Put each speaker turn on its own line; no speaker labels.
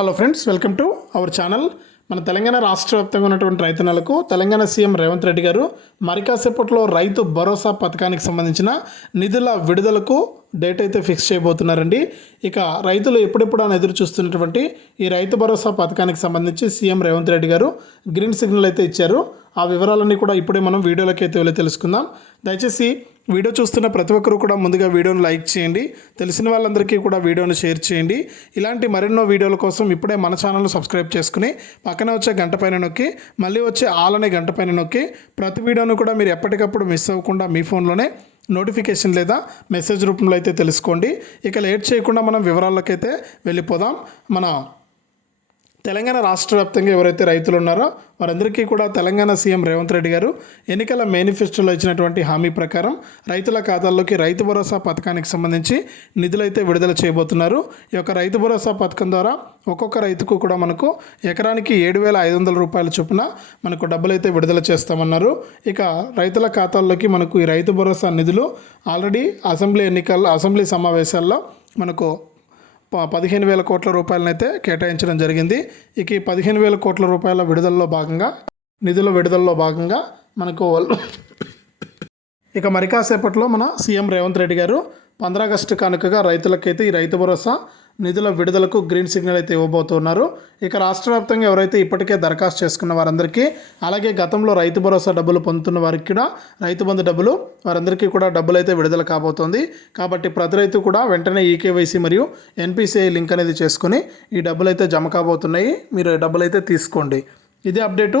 Hello friends welcome to our channel మన తెలంగాణ రాష్ట్ర వ్యాప్తంగా ఉన్నటువంటి రైతన్నలకు తెలంగాణ సీఎం రేవంత్ రెడ్డి గారు మరికాసేపట్లో రైతు భరోసా పథకానికి సంబంధించిన నిధుల విడుదలకు డేట్ అయితే ఫిక్స్ చేయబోతున్నారండి. ఇక రైతులు ఎప్పుడెప్పుడు అని ఎదురు చూస్తున్నటువంటి ఈ రైతు భరోసా పథకానికి సంబంధించి సీఎం రేవంత్ రెడ్డి గారు గ్రీన్ సిగ్నల్ అయితే ఇచ్చారు. ఆ వివరాలన్నీ కూడా ఇప్పుడే మనం వీడియోలోకి అయితే వెళ్ళి తెలుసుకుందాం. దయచేసి వీడియో చూస్తున్న ప్రతి ఒక్కరు కూడా ముందుగా వీడియోను లైక్ చేయండి. తెలిసిన వాళ్ళందరికీ కూడా వీడియోను షేర్ చేయండి. ఇలాంటి మరెన్నో వీడియోల కోసం ఇప్పుడే మన ఛానల్ సబ్స్క్రైబ్ చేసుకుని పక్కనే వచ్చే గంట పైన నొక్కి మళ్ళీ వచ్చే ఆల్ అనే గంట పైన నొక్కి ప్రతి వీడియోను కూడా మీరు ఎప్పటికప్పుడు మిస్ అవ్వకుండా మీ ఫోన్లోనే నోటిఫికేషన్ లేదా మెసేజ్ రూపంలో అయితే తెలుసుకోండి. ఇక లేట్ చేయకుండా మనం వివరాలకైతే వెళ్ళిపోదాం. మన తెలంగాణ రాష్ట్ర వ్యాప్తంగా ఎవరైతే రైతులు ఉన్నారో వారందరికీ కూడా తెలంగాణ సీఎం రేవంత్ రెడ్డి గారు ఎన్నికల మేనిఫెస్టోలో ఇచ్చినటువంటి హామీ ప్రకారం రైతుల ఖాతాల్లోకి రైతు భరోసా పథకానికి సంబంధించి నిధులైతే విడుదల చేయబోతున్నారు. ఈ యొక్క రైతు భరోసా పథకం ద్వారా ఒక్కొక్క రైతుకు కూడా మనకు ఎకరానికి ఏడు వేల ఐదు వందల రూపాయల చొప్పున మనకు డబ్బులైతే విడుదల చేస్తామన్నారు. ఇక రైతుల ఖాతాల్లోకి మనకు ఈ రైతు భరోసా నిధులు ఆల్రెడీ అసెంబ్లీ ఎన్నికల్లో అసెంబ్లీ సమావేశాల్లో మనకు పదిహేను వేల కోట్ల రూపాయలనైతే కేటాయించడం జరిగింది. ఇక ఈ పదిహేను వేల కోట్ల రూపాయల విడుదలలో భాగంగా నిధుల విడుదలలో భాగంగా మనకు వాళ్ళు ఇక మరి కాసేపట్లో మన సీఎం రేవంత్ రెడ్డి గారు పంద్రాగస్టు కానుకగా రైతులకైతే ఈ రైతు భరోసా నిధుల విడుదలకు గ్రీన్ సిగ్నల్ అయితే ఇవ్వబోతున్నారు ఇక రాష్ట్ర వ్యాప్తంగా ఎవరైతే ఇప్పటికే దరఖాస్తు చేసుకున్న వారందరికీ అలాగే గతంలో రైతు భరోసా డబ్బులు పొందుతున్న వారికి కూడా రైతు బంధు డబ్బులు వారందరికీ కూడా డబ్బులు అయితే విడుదల కాబోతోంది. కాబట్టి ప్రతి రైతు కూడా వెంటనే ఈకేవైసీ మరియు ఎన్పిసిఐ లింక్ అనేది చేసుకుని ఈ డబ్బులు అయితే జమ కాబోతున్నాయి. మీరు డబ్బులు అయితే తీసుకోండి. ఇదే అప్డేటు.